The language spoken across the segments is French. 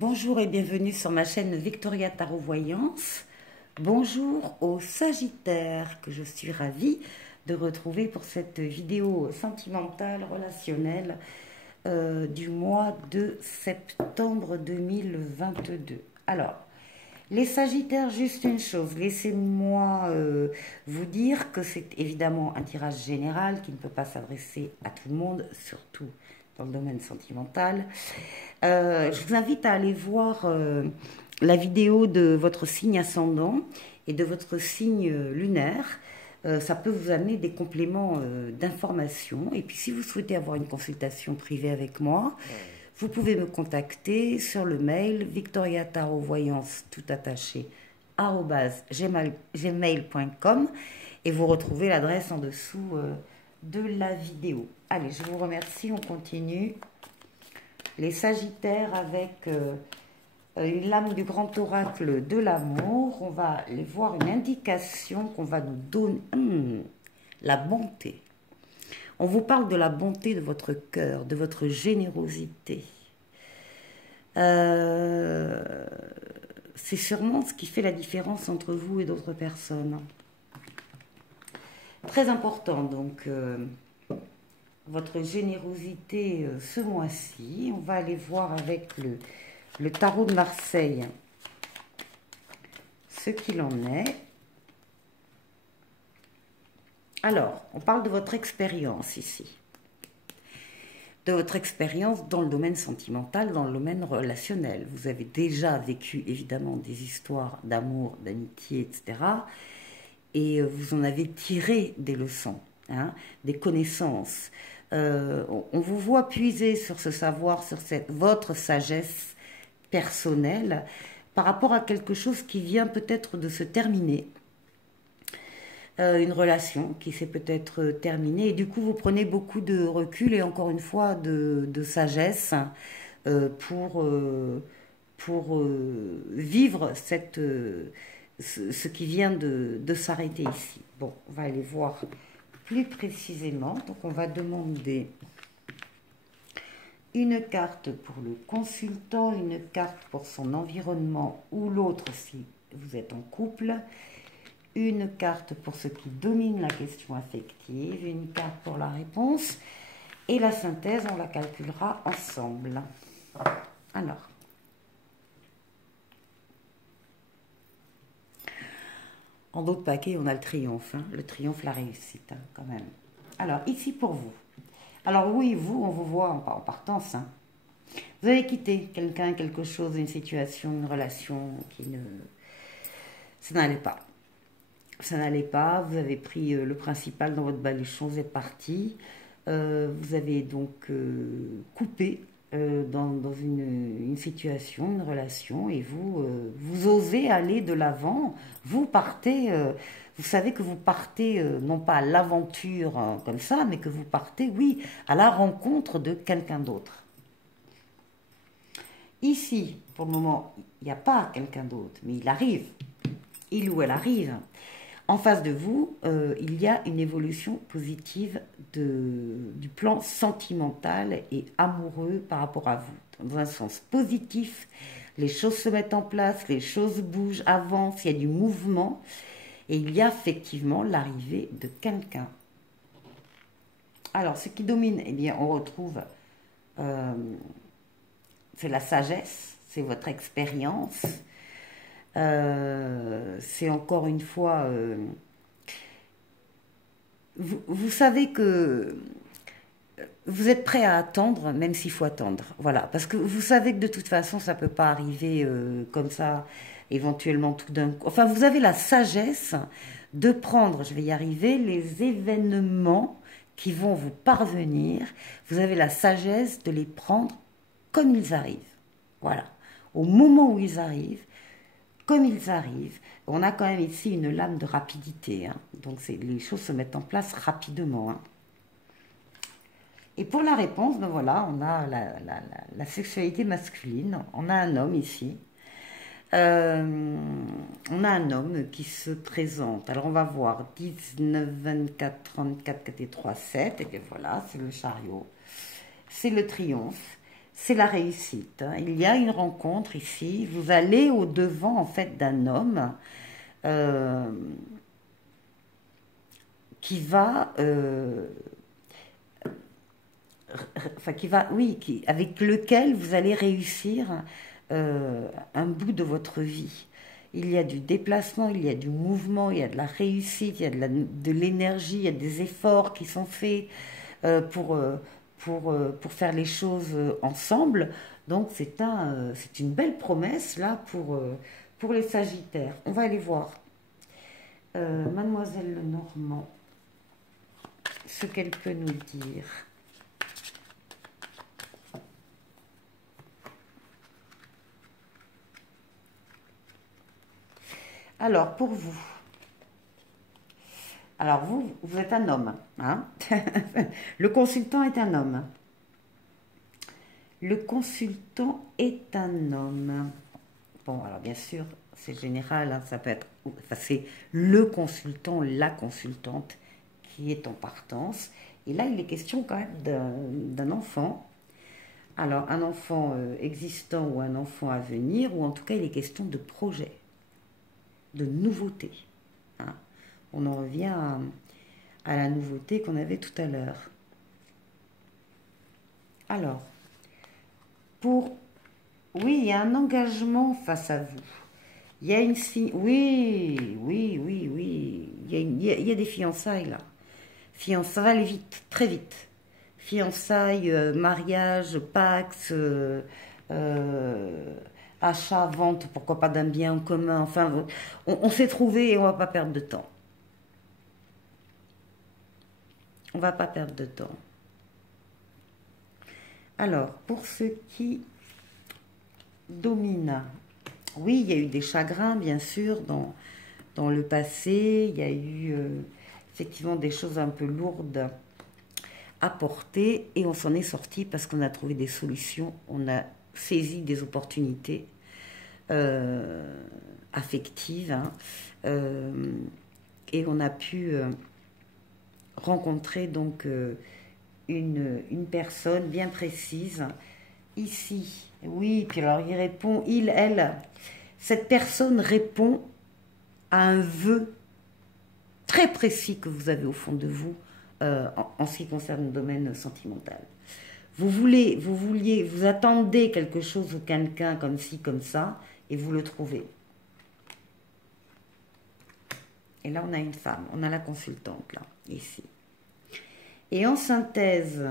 Bonjour et bienvenue sur ma chaîne Victoria Tarot Voyance. Bonjour aux Sagittaires que je suis ravie de retrouver pour cette vidéo sentimentale, relationnelle du mois de septembre 2022. Alors, les Sagittaires, juste une chose, laissez-moi vous dire que c'est évidemment un tirage général qui ne peut pas s'adresser à tout le monde, surtout dans le domaine sentimental. Je vous invite à aller voir la vidéo de votre signe ascendant et de votre signe lunaire. Ça peut vous amener des compléments d'informations. Et puis si vous souhaitez avoir une consultation privée avec moi, vous pouvez me contacter sur le mail victoriatarovoyance tout attaché @gmail.com et vous retrouvez l'adresse en dessous de la vidéo. Allez, je vous remercie, on continue. Les Sagittaires avec une lame du grand oracle de l'amour. On va aller voir une indication qu'on va nous donner. La bonté. On vous parle de la bonté de votre cœur, de votre générosité. C'est sûrement ce qui fait la différence entre vous et d'autres personnes. Très important, donc, votre générosité ce mois-ci. On va aller voir avec le tarot de Marseille ce qu'il en est. Alors, on parle de votre expérience ici. De votre expérience dans le domaine sentimental, dans le domaine relationnel. Vous avez déjà vécu évidemment des histoires d'amour, d'amitié, etc. Et vous en avez tiré des leçons, hein, des connaissances. On vous voit puiser sur ce savoir, sur votre sagesse personnelle par rapport à quelque chose qui vient peut-être de se terminer. Une relation qui s'est peut-être terminée et du coup vous prenez beaucoup de recul et encore une fois de sagesse pour vivre ce qui vient de s'arrêter ici. Bon, on va aller voir plus précisément. Donc on va demander une carte pour le consultant, une carte pour son environnement ou l'autre si vous êtes en couple, une carte pour ce qui domine la question affective, une carte pour la réponse et la synthèse, on la calculera ensemble. Alors, en d'autres paquets, on a le triomphe, hein, le triomphe, la réussite, hein, quand même. Alors, ici pour vous. Alors oui, vous, on vous voit en partance, hein. Vous avez quitté quelqu'un, quelque chose, une situation, une relation qui ne... Ça n'allait pas. Ça n'allait pas, vous avez pris le principal dans votre baluchon, vous êtes parti. Vous avez donc coupé dans une situation, une relation, et vous osez aller de l'avant. Vous partez, vous savez que vous partez non pas à l'aventure comme ça, mais que vous partez, oui, à la rencontre de quelqu'un d'autre. Ici, pour le moment, il n'y a pas quelqu'un d'autre, mais il arrive. Il ou elle arrive. En face de vous, il y a une évolution positive du plan sentimental et amoureux par rapport à vous. Dans un sens positif, les choses se mettent en place, les choses bougent, avancent, il y a du mouvement. Et il y a effectivement l'arrivée de quelqu'un. Alors, ce qui domine, eh bien, on retrouve, c'est la sagesse, c'est votre expérience. C'est encore une fois, vous savez que vous êtes prêt à attendre, même s'il faut attendre. Voilà, parce que vous savez que de toute façon, ça ne peut pas arriver comme ça, éventuellement tout d'un coup. Enfin, vous avez la sagesse de prendre, je vais y arriver, les événements qui vont vous parvenir. Vous avez la sagesse de les prendre comme ils arrivent. Voilà, au moment où ils arrivent. Comme ils arrivent, on a quand même ici une lame de rapidité, hein. Donc les choses se mettent en place rapidement, hein. Et pour la réponse, ben voilà, on a la sexualité masculine, on a un homme ici, on a un homme qui se présente. Alors on va voir 19, 24, 34, 4 et 3, 7, et bien voilà, c'est le chariot, c'est le triomphe. c'est la réussite. Hein. Il y a une rencontre ici. Vous allez au-devant, en fait, d'un homme euh, qui va... enfin, oui, avec lequel vous allez réussir un bout de votre vie. Il y a du déplacement, il y a du mouvement, il y a de la réussite, il y a de l'énergie, il y a des efforts qui sont faits euh, pour, euh, pour faire les choses ensemble. Donc c'est une belle promesse là pour les Sagittaires. On va aller voir Mademoiselle Lenormand, ce qu'elle peut nous dire. Alors, pour vous, alors vous êtes un homme, hein. Le consultant est un homme. Le consultant est un homme. Bon, alors bien sûr, c'est général, hein, ça peut être, enfin, c'est le consultant, la consultante qui est en partance. Et là, il est question quand même d'un enfant. Alors, un enfant existant ou un enfant à venir, ou en tout cas, il est question de projet, de nouveauté. Hein. On en revient à la nouveauté qu'on avait tout à l'heure. Alors, oui, il y a un engagement face à vous. Il y a une... Oui. Il y a des fiançailles, là. Fiançailles, ça va aller vite, très vite. Fiançailles, mariage, pax, achat, vente, pourquoi pas d'un bien en commun. Enfin, on s'est trouvé et on va pas perdre de temps. On va pas perdre de temps. Alors, pour ceux qui dominent, oui, il y a eu des chagrins, bien sûr, dans le passé. Il y a eu effectivement des choses un peu lourdes à porter et on s'en est sorti parce qu'on a trouvé des solutions, on a saisi des opportunités affectives hein, et on a pu rencontrer donc une personne bien précise ici. Oui, puis alors il répond, elle, cette personne répond à un vœu très précis que vous avez au fond de vous en ce qui concerne le domaine sentimental. Vous attendez quelque chose ou quelqu'un comme ci, comme ça, et vous le trouvez. Et là, on a une femme, on a la consultante, là, ici. Et en synthèse,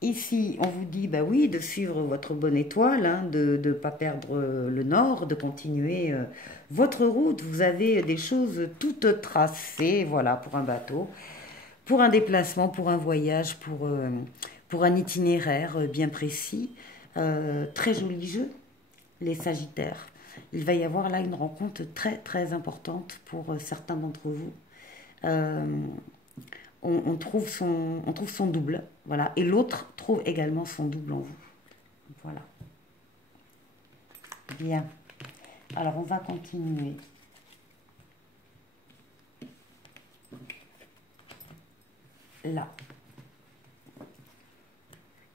ici, on vous dit, bah oui, de suivre votre bonne étoile, hein, de ne pas perdre le nord, de continuer votre route. Vous avez des choses toutes tracées, voilà, pour un bateau, pour un déplacement, pour un voyage, pour un itinéraire bien précis. Très joli jeu, les Sagittaires. Il va y avoir là une rencontre très, très importante pour certains d'entre vous. On trouve son double, voilà, et l'autre trouve également son double en vous. Voilà. Bien. Alors, on va continuer. Là.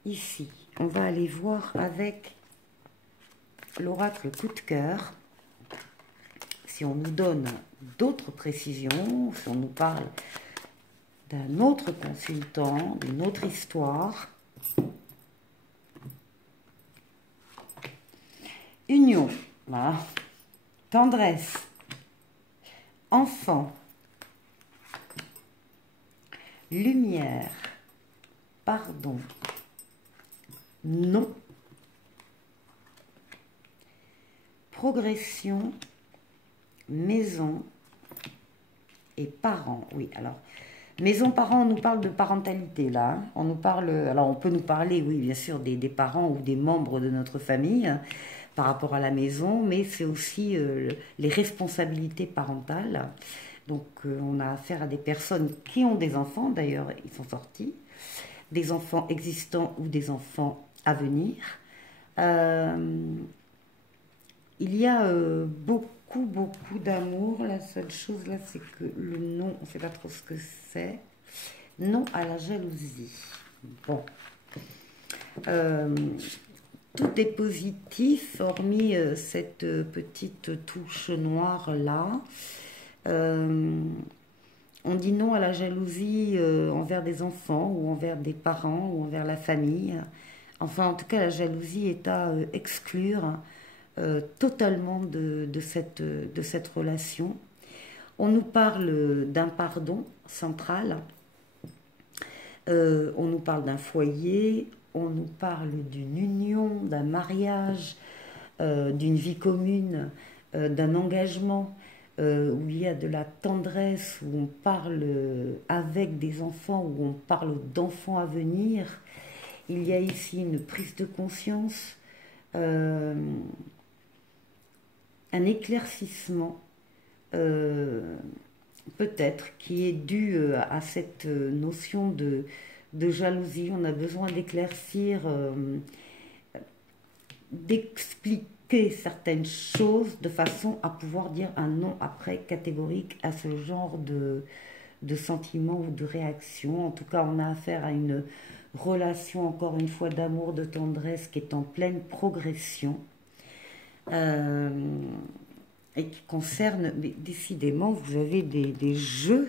Ici. On va aller voir avec l'oracle coup de cœur. Si on nous donne d'autres précisions, si on nous parle d'un autre consultant, d'une autre histoire. Union, voilà. Tendresse, enfant, lumière, pardon, non, progression, maison et parents. Oui, alors, maison, parents, on nous parle de parentalité, là. Hein. On nous parle, alors on peut nous parler, oui, bien sûr, des parents ou des membres de notre famille hein, par rapport à la maison, mais c'est aussi les responsabilités parentales. Donc, on a affaire à des personnes qui ont des enfants, d'ailleurs, ils sont sortis, des enfants existants ou des enfants à venir. Il y a beaucoup d'amour. La seule chose là, c'est que le non, on ne sait pas trop ce que c'est. Non à la jalousie. Bon, Tout est positif, hormis cette petite touche noire là. On dit non à la jalousie envers des enfants ou envers des parents ou envers la famille. Enfin, en tout cas, la jalousie est à exclure totalement de cette relation. On nous parle d'un pardon central, on nous parle d'un foyer, on nous parle d'une union, d'un mariage, d'une vie commune, d'un engagement où il y a de la tendresse, où on parle avec des enfants, où on parle d'enfants à venir. Il y a ici une prise de conscience, un éclaircissement, peut-être, qui est dû à cette notion de jalousie. On a besoin d'éclaircir, d'expliquer certaines choses de façon à pouvoir dire un non après catégorique à ce genre de sentiment ou de réaction. En tout cas, on a affaire à une relation, encore une fois, d'amour, de tendresse qui est en pleine progression et qui concerne, mais décidément, vous avez des jeux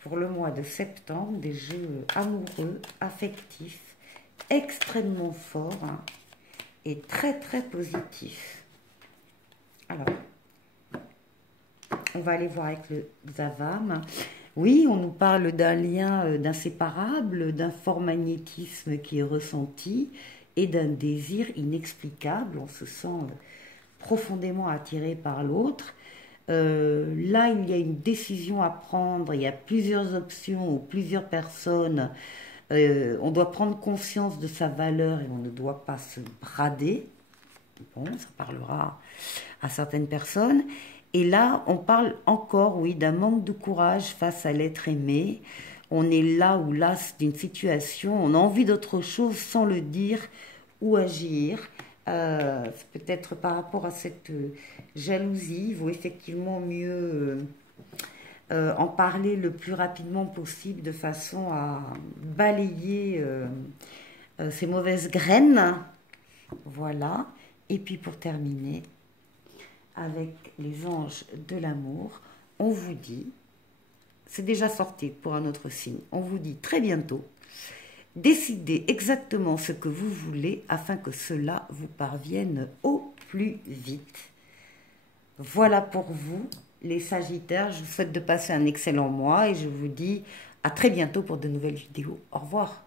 pour le mois de septembre, des jeux amoureux, affectifs, extrêmement forts hein, et très très positifs. Alors, on va aller voir avec le Zavam. Oui, on nous parle d'un lien d'inséparable, d'un fort magnétisme qui est ressenti et d'un désir inexplicable. On se sent profondément attiré par l'autre. Là, il y a une décision à prendre, il y a plusieurs options ou plusieurs personnes. On doit prendre conscience de sa valeur et on ne doit pas se brader. Bon, ça parlera à certaines personnes. Et là, on parle encore, oui, d'un manque de courage face à l'être aimé. On est là ou las d'une situation, on a envie d'autre chose sans le dire ou agir. Peut-être par rapport à cette jalousie, il vaut effectivement mieux en parler le plus rapidement possible de façon à balayer ces mauvaises graines. Voilà. Et puis pour terminer, avec les anges de l'amour, on vous dit, c'est déjà sorti pour un autre signe, on vous dit très bientôt, décidez exactement ce que vous voulez afin que cela vous parvienne au plus vite. Voilà pour vous, les Sagittaires. Je vous souhaite de passer un excellent mois et je vous dis à très bientôt pour de nouvelles vidéos. Au revoir.